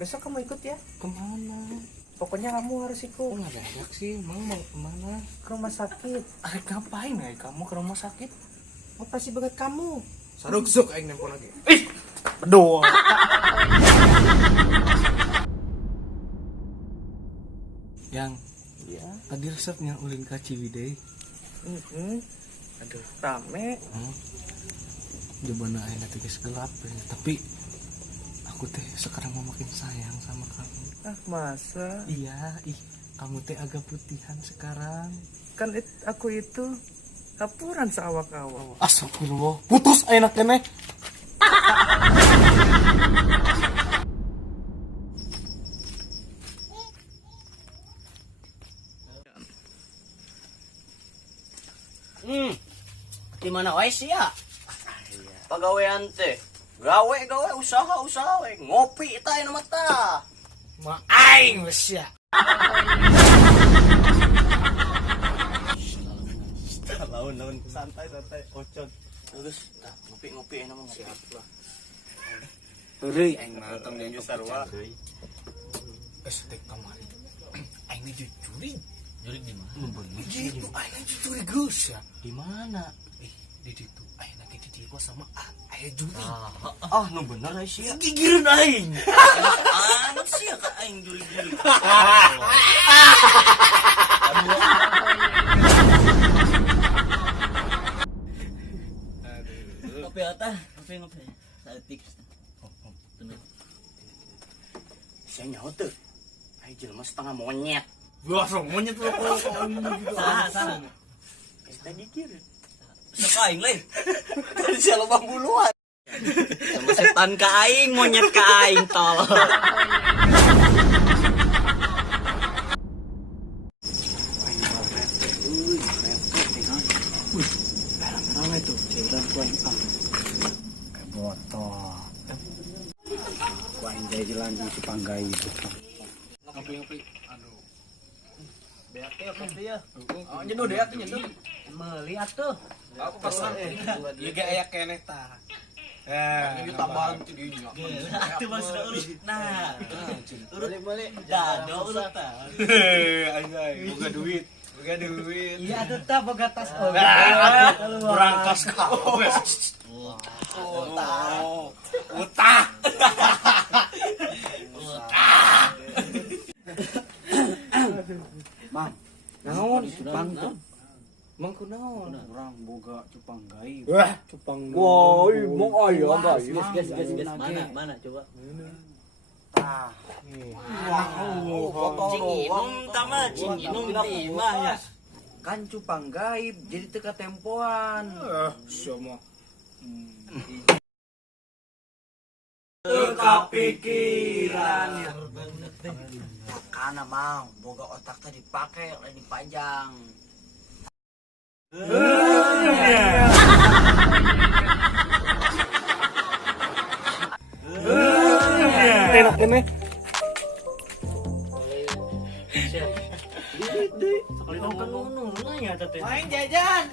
Besok kamu ikut ya. Kemana? Pokoknya kamu harus ikut. Nggak ada enak sih, mau kemana? Ke rumah sakit. Arek ngapain ya kamu ke rumah sakit? Operasi banget kamu. Saruk-suk aing nempel lagi. Doa. Yang Ya. tadi resepnya ulin ka Ciwidey. Aduh, rame. Jobana ayeuna teh geus gelap ya. Tapi aku teh sekarang mau makin sayang sama kamu. Ah, masa? Iya, kamu teh agak putihan sekarang. Kan aku itu kapuran seawak-awak. Astagfirullah, putus ayeuna keneh. Di mana wae sih ya? Pagawean teh. Gawe usaha we. Ngopi ta anu mah tah. Ma aing geus ya. Laun santai ocot. Terus tah ngopi anu mah siap lah. Heureuy aing mah tong Yang sarua. geus teh kamari. Aing jujuri. Jurig di mana? Bener gitu, aing jujuri geus ya. Di mana? Di ditu aing lagi di dieu sama aya juri. Nu bener sih ya. Gigireun aing. Amat sih ya ka aing jurig-jurig. Ngopi atah, ngopi. Saeutik. Saya nyaho teu. Ai jelema setengah monyet. Wah, monyet lu Saha. Kita gigir. Sekaing lain. Dari siapa lubang buluan. Sama setan ka aing, monyet ka aing tol. Rame tuh, cewek ku aing kayak botol. Ku aing jalan di Cipanggai itu. Ngopi. Aduh. Beak teh kopi ya. Oh, nyeduh deak nyeduh. Meuli atuh. Aku pesan. Ieu ge aya keneh tah. Ini tambahan itu dinya. Atuh mas urut. Nah, urut. Dado urut tah. Anjay, boga duit. Iya atuh tah boga tas oge. Berangkas ka. Utah. Mang, Naon Cupang? Mang kunaon? urang boga cupang gaib. Wah, Cupang. Woi, mau ayo guys. Gas. Mana coba. Cing inum di mah ya. Kan cupang gaib jadi teka tempoan. Semua. Teka pikiran ya. Karena mau boga otak tadi dipakai lain dipajang. Enak keneh. Sekali nongkrong nanya teh. Main jajan.